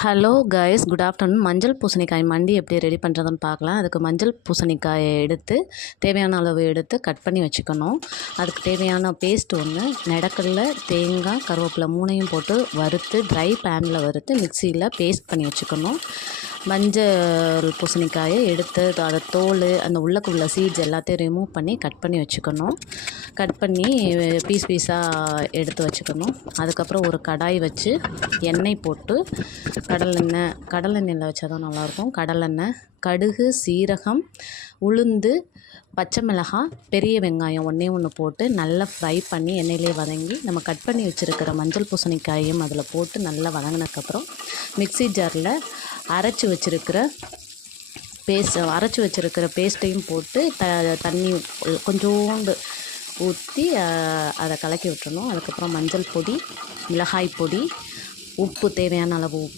Hello guys good afternoon மஞ்சள் பூசணிக்காய் மண்டி எப்படி ரெடி பண்ணுறதுன்னு பார்க்கலாம். அதுக்கு மஞ்சள் பூசணிக்காயை எடுத்து தேவையான அளவு எடுத்து கட் பண்ணி வச்சுக்கணும். அதுக்கு தேவையான பேஸ்ட் ஒன்று நெடக்கல்ல தேங்காய் கருவேப்பிலை மூணையும் போட்டு வறுத்து ட்ரை பேனில் வறுத்து மிக்சியில் பேஸ்ட் பண்ணி வச்சுக்கணும். மஞ்சள் பூசணிக்காயை எடுத்து அதை தோல் அந்த உள்ளக்குள்ள சீட்ஸ் எல்லாத்தையும் ரிமூவ் பண்ணி கட் பண்ணி வச்சுக்கணும். கட் பண்ணி பீஸ் பீஸாக எடுத்து வச்சுக்கணும். அதுக்கப்புறம் ஒரு கடாய் வச்சு எண்ணெய் போட்டு கடலெண்ணெய் கடலெண்ணெயில் வச்சால் தான் நல்லாயிருக்கும். கடலெண்ணெய் கடுகு சீரகம் உளுந்து பச்சை மிளகாய் பெரிய வெங்காயம் ஒன்றே ஒன்று போட்டு நல்லா ஃப்ரை பண்ணி எண்ணெயிலே வதங்கி நம்ம கட் பண்ணி வச்சுருக்கிற மஞ்சள் பூசணிக்காயும் அதில் போட்டு நல்லா வதங்கினதுக்கப்புறம் மிக்ஸி ஜாரில் அரைச்சி வச்சுருக்கிற பேஸ்ட் அரைச்சி வச்சுருக்கிற பேஸ்ட்டையும் போட்டு த தண்ணி கொஞ்சோண்டு ஊற்றி அதை கலக்கி விட்டுறணும். அதுக்கப்புறம் மஞ்சள் பொடி மிளகாய் பொடி உப்பு தேவையான அளவு உப்பு